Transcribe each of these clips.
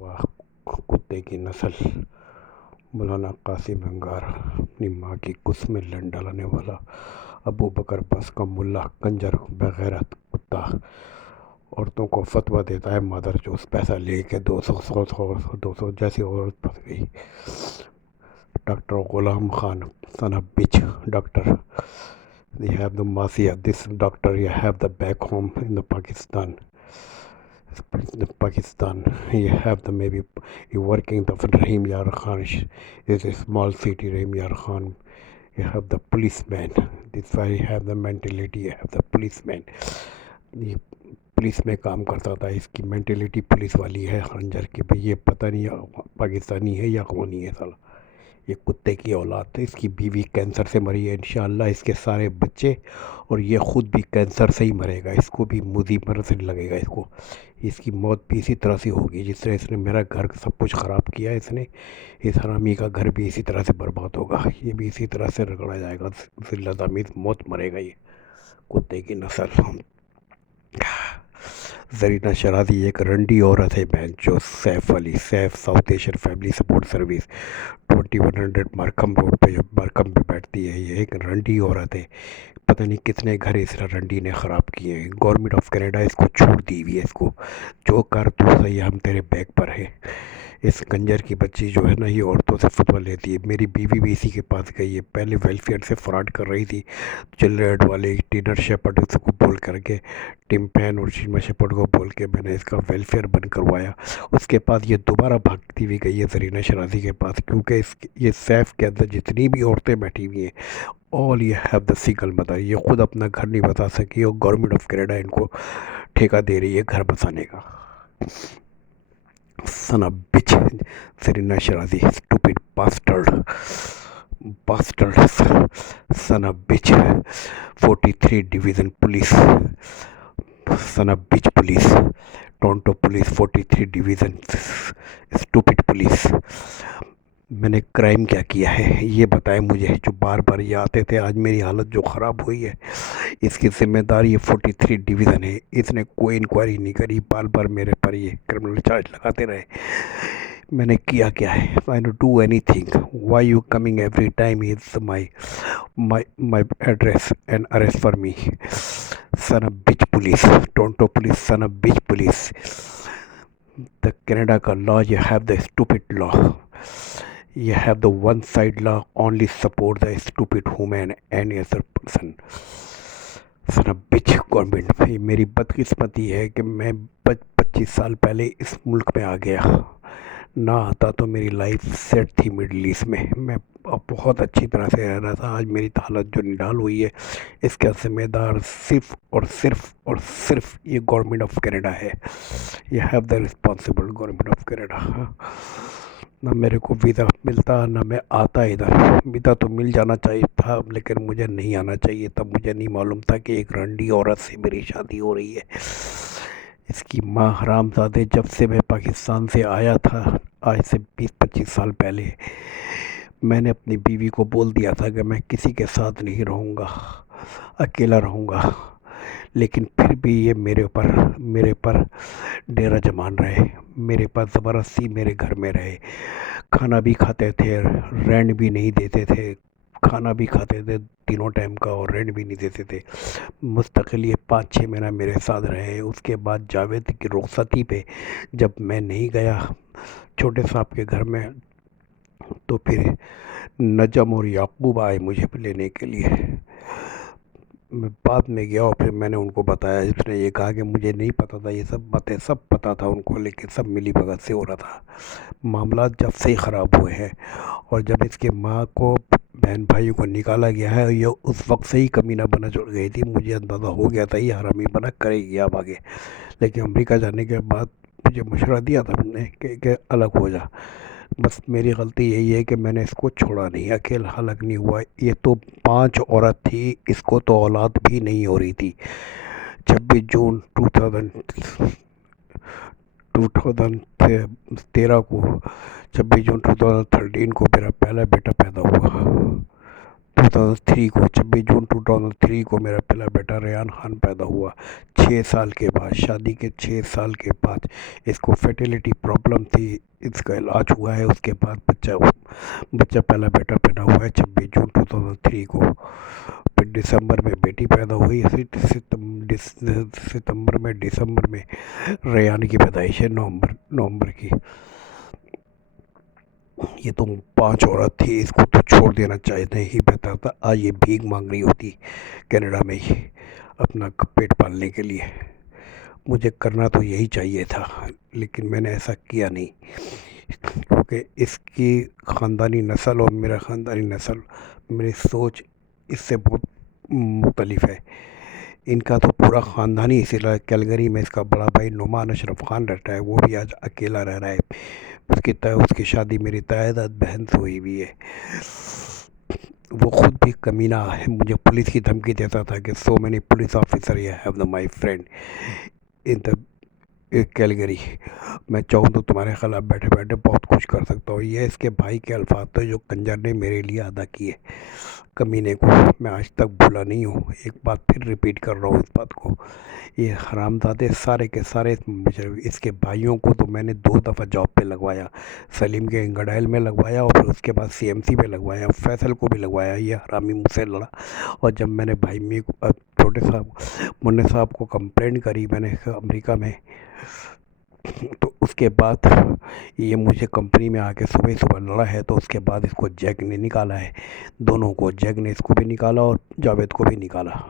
वाह, कुत्ते की नस्ल। मौलाना कासिम अंगार अपनी माँ की कुस में लन डालने वाला अबू बकर बस का मुल्ला कंजर बेगैरत कुत्ता औरतों को फतवा देता है मदर चूस पैसा लेके 200 जैसी औरत फंस गई। Doctor Ghulam Khan son of bitch doctor. You have the Mafia, this doctor you have the back home in the Pakistan. Pakistan, you have the maybe you working the Rahim Yar Khan is a small city Rahim Yar Khan. You have the policeman. This why you have the mentality. You have the policeman. ये police में काम करता था, इसकी mentality police वाली है खंजर की। भाई ये पता नहीं पाकिस्तानी है या कौन ही है साला। ये कुत्ते की औलाद है। इसकी बीवी कैंसर से मरी है, इंशाल्लाह इसके सारे बच्चे और ये ख़ुद भी कैंसर से ही मरेगा। इसको भी मुदी मर से लगेगा इसको। इसकी मौत भी इसी तरह से होगी जिस तरह इसने मेरा घर सब कुछ ख़राब किया। इसने इस हरामी का घर भी इसी तरह से बर्बाद होगा। ये भी इसी तरह से रगड़ा जाएगा, ज़िल्लत मौत मरेगा ये कुत्ते की नस्ल। जरीना शरादी एक रंडी औरत है बहन जो Saif Ali Saif south Asian family support service 2100 Markham road पे जो मार्कम पे बैठती है, ये एक रंडी औरत है। पता नहीं कितने घर इस रंडी ने ख़राब किए हैं। गवर्नमेंट ऑफ कनाडा इसको छूट दी हुई है। इसको जो कर तू सही हम तेरे बैग पर है। इस कंजर की बच्ची जो है ना, ये औरतों से फतवा लेती है। मेरी बीवी भी इसी के पास गई है। पहले वेलफेयर से फ्रॉड कर रही थी। चिल्ड्रेड वाले डिनर शेपर्ड उसको बोल करके, टिम पैन और शीमा शेपर्ड को बोल के मैंने इसका वेलफेयर बंद करवाया। उसके बाद ये दोबारा भागती हुई गई है जरीना शराजी के पास, क्योंकि ये सैफ के अंदर जितनी भी औरतें बैठी हुई हैं ऑल ये हैव द सिंगल मदर। ये खुद अपना घर नहीं बता सकी और गवर्नमेंट ऑफ कनाडा इनको ठेका दे रही है घर बसाने का। Son of bitch, Serena Shirazi, stupid bastard, son of bitch, 43 Division Police, son of bitch police, Toronto Police, 43 Division, stupid police। मैंने क्राइम क्या किया है ये बताएं मुझे। जो बार बार ये आते थे, आज मेरी हालत जो ख़राब हुई है इसकी जिम्मेदार ये 43 डिवीज़न है। इसने कोई इंक्वायरी नहीं करी, बार बार मेरे पर ये क्रिमिनल चार्ज लगाते रहे। मैंने किया क्या है? I don't do anything. Why you coming every time is my address and arrest for me. Son of bitch police, Toronto police, son of bitch police. The Canada का law, you have the stupid law. You have the one side law only support the stupid woman and other person. Son of bitch government. मेरी बदकिस्मती है कि मैं 25 साल पहले इस मुल्क में आ गया। ना आता तो मेरी लाइफ सेट थी मिडल ईस्ट में। मैं बहुत अच्छी तरह से रह रहा था। आज मेरी हालत जो निडाल हुई है इसका जिम्मेदार सिर्फ और सिर्फ और सिर्फ ये गवर्नमेंट ऑफ कनाडा है। You have the responsible government of Canada. ना मेरे को वीज़ा मिलता ना मैं आता इधर। वीज़ा तो मिल जाना चाहिए था लेकिन मुझे नहीं आना चाहिए था। मुझे नहीं मालूम था कि एक रंडी औरत से मेरी शादी हो रही है। इसकी माँ हरामजादे, जब से मैं पाकिस्तान से आया था आज से 20-25 साल पहले, मैंने अपनी बीवी को बोल दिया था कि मैं किसी के साथ नहीं रहूँगा, अकेला रहूँगा। लेकिन फिर भी ये मेरे पर डेरा जमान रहे। मेरे पास ज़बरदस्ती मेरे घर में रहे। खाना भी खाते थे, रेंट भी नहीं देते थे। खाना भी खाते थे तीनों टाइम का और रेंट भी नहीं देते थे। मुस्तकिल ये 5-6 महीना मेरे साथ रहे। उसके बाद जावेद की रुखसती पे जब मैं नहीं गया छोटे साहब के घर में, तो फिर नजम और याकूब आए मुझे लेने के लिए। मैं बाद में गया और फिर मैंने उनको बताया। इसने ये कहा कि मुझे नहीं पता था, ये सब बातें सब पता था उनको, लेकिन सब मिली भगत से हो रहा था। मामला जब से ही ख़राब हुए हैं और जब इसके माँ को बहन भाइयों को निकाला गया है, ये उस वक्त से ही कमीना बना जुड़ गई थी। मुझे अंदाज़ा हो गया था ये हरामी बना करेगी अब आगे। लेकिन अमेरिका जाने के बाद मुझे मशवरा दिया था उन्होंने कि अलग हो जा। बस मेरी गलती यही है कि मैंने इसको छोड़ा नहीं, अकेला अलग नहीं हुआ। ये तो 5 औरत थी, इसको तो औलाद भी नहीं हो रही थी। 26 जून 2013 को, 26 जून 2013 को मेरा पहला बेटा पैदा हुआ। 2003 को 26 जून 2003 को मेरा पहला बेटा रेयान खान पैदा हुआ। 6 साल के बाद, शादी के 6 साल के बाद इसको फर्टिलिटी प्रॉब्लम थी। इसका इलाज हुआ है, उसके बाद बच्चा पहला बेटा पैदा हुआ है 26 जून 2003 को। फिर दिसंबर में बेटी पैदा हुई। दिसंबर में रेयान की पैदाइश है, नवंबर की। ये तो 5 औरत थी, इसको तो छोड़ देना चाहिए नहीं बेहतर था। आज ये भीख मांग रही होती कनाडा में ही अपना पेट पालने के लिए। मुझे करना तो यही चाहिए था, लेकिन मैंने ऐसा किया नहीं, क्योंकि इसकी ख़ानदानी नस्ल और मेरा ख़ानदानी नस्ल, मेरी सोच इससे बहुत मुख्तलिफ है। इनका तो पूरा ख़ानदान ही इसीलिए कैलगरी में इसका बड़ा भाई नुमान अशरफ खान रहता है, वो भी आज अकेला रह रहा है। उसकी शादी मेरी तायदाद बहन से हुई हुई है। वो खुद भी कमीना है, मुझे पुलिस की धमकी देता था कि सो मैनी पुलिस ऑफिसर ये have the my friend in the Calgary. मैं चाहूँ तो तुम्हारे खिलाफ बैठे बैठे बहुत कुछ कर सकता हूँ। ये इसके भाई के अल्फाज थे जो कंजर ने मेरे लिए अदा किए। कमीने को मैं आज तक भूला नहीं हूँ। एक बात फिर रिपीट कर रहा हूँ इस बात को। ये हरामजादे सारे के सारे, इसके भाइयों को तो मैंने 2 दफ़ा जॉब पे लगवाया। सलीम के गडाइल में लगवाया और फिर उसके बाद CMC पे लगवाया। फैसल को भी लगवाया। ये हरामी मुझसे लड़ा, और जब मैंने भाई में छोटे साहब मुन्ने साहब को कंप्लेंट करी मैंने अमेरिका में, तो उसके बाद ये मुझे कंपनी में आके सुबह सुबह लड़ा है। तो उसके बाद इसको जैक ने निकाला है, दोनों को, जैक ने इसको भी निकाला और जावेद को भी निकाला।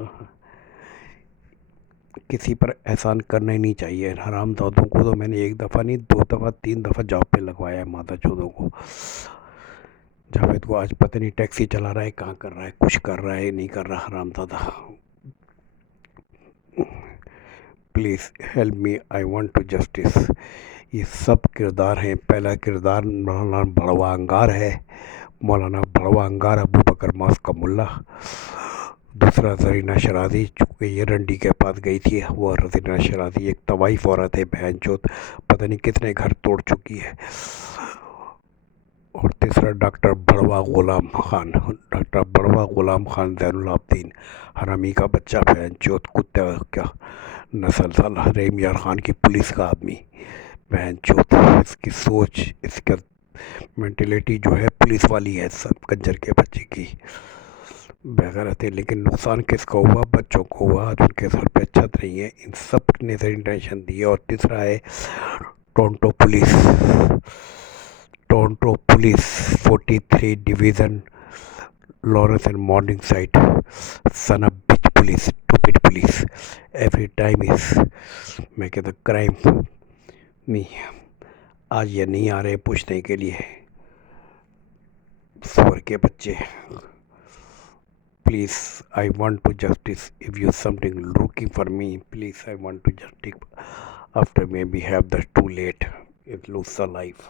किसी पर एहसान करना ही नहीं चाहिए। हरामजादों को तो मैंने 1 दफ़ा नहीं 2 दफ़ा 3 दफ़ा जॉब पे लगवाया है, माता चौधों को। जावेद को आज पता नहीं टैक्सी चला रहा है, कहाँ कर रहा है, कुछ कर रहा है नहीं कर रहा, हरामजादा। Please help me, I want to justice. ये सब किरदार हैं। पहला किरदार मौलाना बड़वा अंगार है, मौलाना बड़वा अंगार अबू बकर मौस का मुल्ला। दूसरा जरीना शराजी, चूँकि ये रंडी के पास गई थी। वो जरीना शराजी एक तवाइफ औरत है, बहन चोत, पता नहीं कितने घर तोड़ चुकी है। और तीसरा डॉक्टर बड़वा ग़ुलाम खान, डॉक्टर बड़वा ग़ुलाम खान ज़ैनुल आबदीन, हरामी का बच्चा, बहन चोत कुत्ते का नस्ल साल, रहीम यार खान की पुलिस का आदमी, बहन चोत। इसकी सोच, इसका मेंटलिटी जो है पुलिस वाली है, सब कंजर के बच्चे की बेगैरत है। लेकिन नुकसान किसका हुआ? बच्चों को हुआ। आज उनके सर पे छत नहीं है, इन सब ने टेंशन दी है। और तीसरा है Toronto police 43 division, Lawrence and Morningside, son of bitch police, stupid police, every time is make the crime. नहीं, आज ये नहीं आ रहे पूछने के लिए, सुअर के बच्चे। Please, I want to justice. If you something looking for me, please, I want to justice. After maybe have that too late, it lose a life.